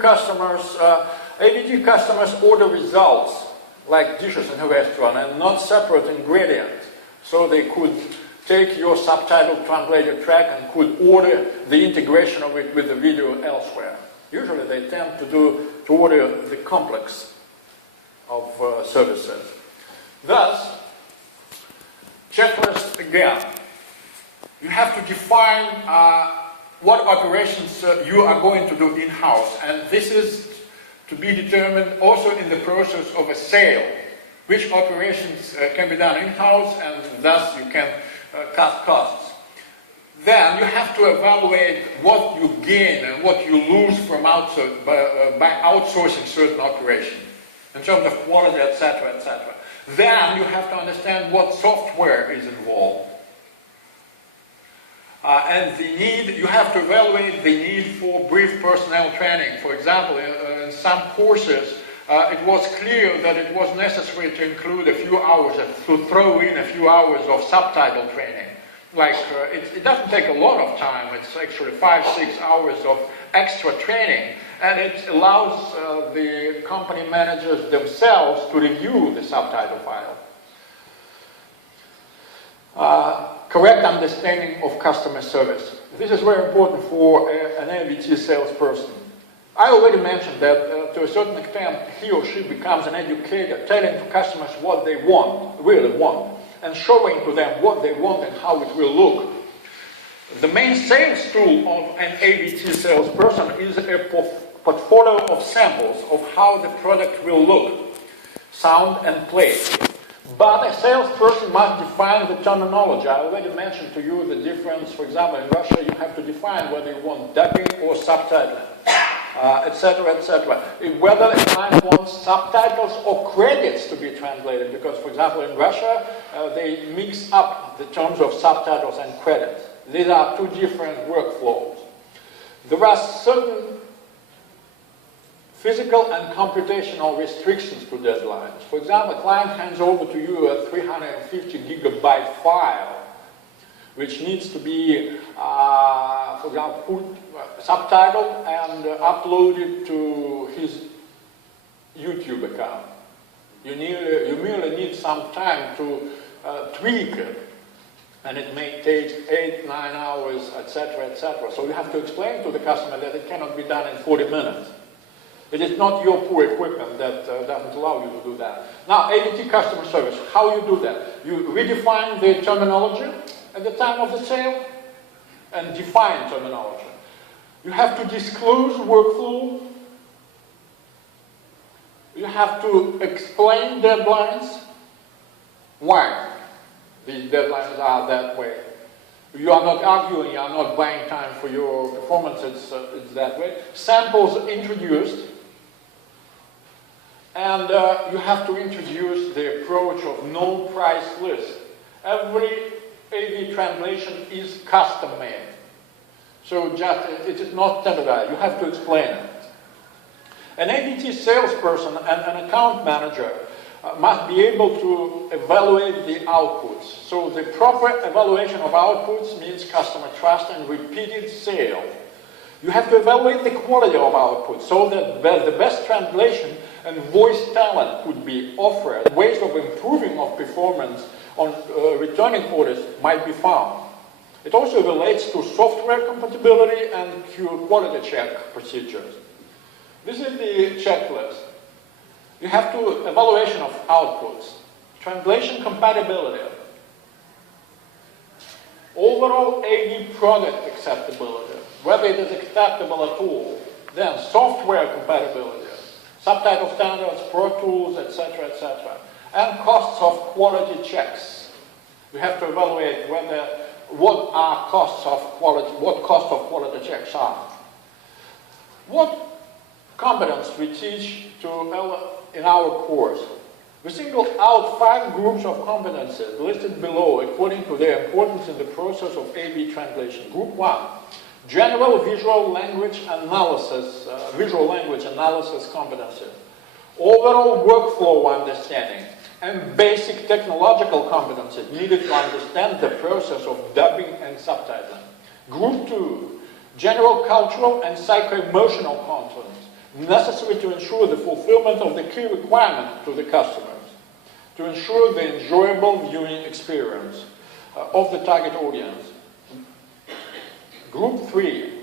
customers, AVT customers order results, like dishes in a restaurant, and not separate ingredients. So they could take your subtitle translated track and could order the integration of it with the video elsewhere. Usually they tend to order the complex of services. Thus, checklist again. You have to define what operations you are going to do in-house, and this is to be determined also in the process of a sale. Which operations can be done in-house, and thus you can cut costs. Then you have to evaluate what you gain and what you lose from by outsourcing certain operations in terms of quality, etc., etc. Then you have to understand what software is involved. And you have to evaluate the need for brief personnel training. For example, in some courses, it was clear that it was necessary to include a few hours, to throw in a few hours of subtitle training. Like, it doesn't take a lot of time, it's actually 5-6 hours of extra training, and it allows the company managers themselves to review the subtitle file. Correct understanding of customer service. This is very important for an AVT salesperson. I already mentioned that to a certain extent he or she becomes an educator, telling to customers what they want, really want, and showing to them what they want and how it will look. The main sales tool of an AVT salesperson is a portfolio of samples of how the product will look, sound and play. But a salesperson must define the terminology. I already mentioned to you the difference. For example, in Russia you have to define whether you want dubbing or subtitling, etc., etc. Whether a client wants subtitles or credits to be translated, because, for example, in Russia they mix up the terms of subtitles and credits. These are two different workflows. There are certain physical and computational restrictions to deadlines. For example, a client hands over to you a 350 gigabyte file, which needs to be, for example, subtitled and uploaded to his YouTube account. You merely need some time to tweak it, and it may take 8-9 hours, etc., etc. So you have to explain to the customer that it cannot be done in 40 minutes. It is not your poor equipment that doesn't allow you to do that. Now, AVT customer service, how you do that? You redefine the terminology at the time of the sale and define terminology. You have to disclose workflow. You have to explain deadlines. Why these deadlines are that way. You are not arguing, you are not buying time for your performance, it's that way. Samples introduced. And you have to introduce the approach of no price list. Every AV translation is custom made. So it is not standardized. You have to explain it. An AVT salesperson and an account manager must be able to evaluate the outputs. So the proper evaluation of outputs means customer trust and repeated sale. You have to evaluate the quality of output so that the best translation and voice talent could be offered. Ways of improving of performance on returning orders might be found. It also relates to software compatibility and quality check procedures. This is the checklist. You have to evaluation of outputs, translation compatibility, overall AV product acceptability, whether it is acceptable at all, then software compatibility, subtitle standards, Pro Tools, etc., etc., and costs of quality checks. We have to evaluate what cost of quality checks are. What competence we teach in our course. We single out 5 groups of competences listed below according to their importance in the process of AV translation. Group 1, general visual language analysis competences, overall workflow understanding, and basic technological competences needed to understand the process of dubbing and subtitling. Group 2, general cultural and psycho-emotional competence, necessary to ensure the fulfillment of the key requirement to the customers, to ensure the enjoyable viewing experience of the target audience. Group 3,